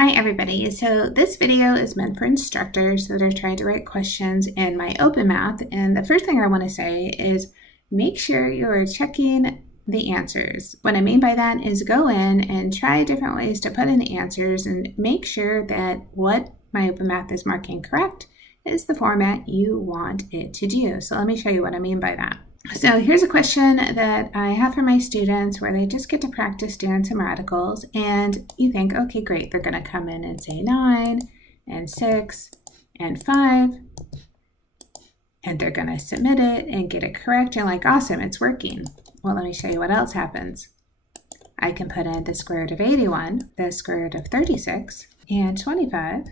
Hi everybody, so this video is meant for instructors that are trying to write questions in MyOpenMath, and the first thing I want to say is make sure you're checking the answers. What I mean by that is go in and try different ways to put in the answers and make sure that what MyOpenMath is marking correct is the format you want it to do. So let me show you what I mean by that. So here's a question that I have for my students where they just get to practice doing some radicals, and you think, okay, great, they're going to come in and say 9 and 6 and 5, and they're going to submit it and get it correct. You're like, awesome, it's working. Well, let me show you what else happens. I can put in the square root of 81, the square root of 36, and 25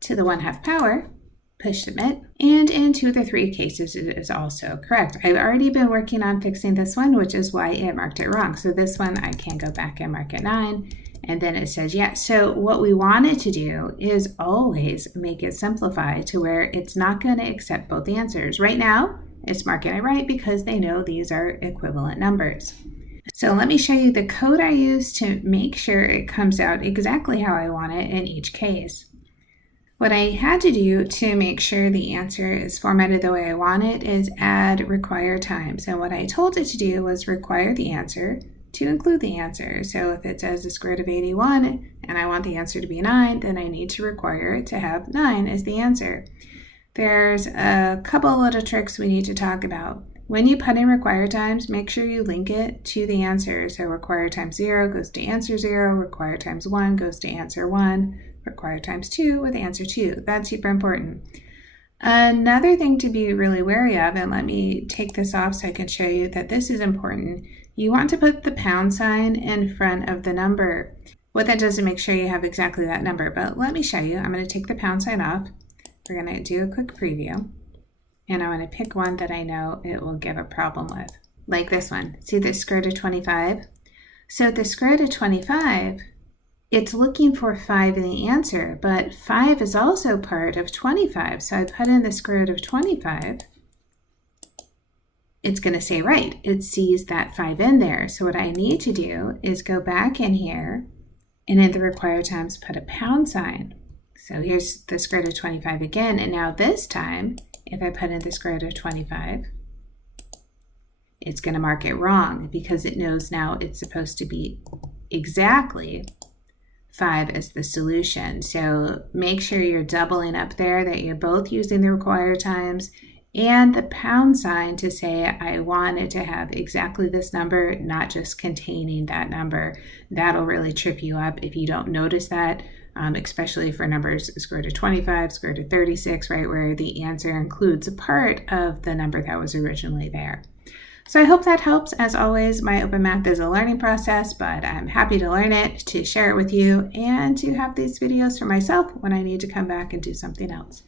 to the 1/2 power. Push submit, and in 2 of the 3 cases it is also correct. I've already been working on fixing this one, which is why it marked it wrong. So this one I can go back and mark it 9, and then it says yes. So what we wanted to do is always make it simplify to where it's not going to accept both answers. Right now it's marking it right because they know these are equivalent numbers. So let me show you the code I use to make sure it comes out exactly how I want it in each case. What I had to do to make sure the answer is formatted the way I want it is add require times. And what I told it to do was require the answer to include the answer. So if it says the square root of 81 and I want the answer to be 9, then I need to require it to have 9 as the answer. There's a couple of little tricks we need to talk about. When you put in require times, make sure you link it to the answer. So require times 0 goes to answer 0, require times 1 goes to answer 1, require times 2 with answer 2. That's super important. Another thing to be really wary of, and let me take this off so I can show you that this is important, you want to put the pound sign in front of the number. What that does is make sure you have exactly that number, but let me show you. I'm going to take the pound sign off. We're going to do a quick preview, and I'm going to pick one that I know it will give a problem with, like this one. See the square root of 25? So the square root of 25, it's looking for 5 in the answer, but 5 is also part of 25. So I put in the square root of 25. It's going to say right. It sees that 5 in there. So what I need to do is go back in here and in the require times put a pound sign. So here's the square root of 25 again. And now this time, if I put in the square root of 25, it's going to mark it wrong because it knows now it's supposed to be exactly 5 as the solution. So make sure you're doubling up there, that you're both using the require times and the pound sign to say I want it to have exactly this number, not just containing that number. That'll really trip you up if you don't notice that, especially for numbers square root of 25, square root of 36, right, where the answer includes a part of the number that was originally there. So I hope that helps. As always, MyOpenMath is a learning process, but I'm happy to learn it, to share it with you, and to have these videos for myself when I need to come back and do something else.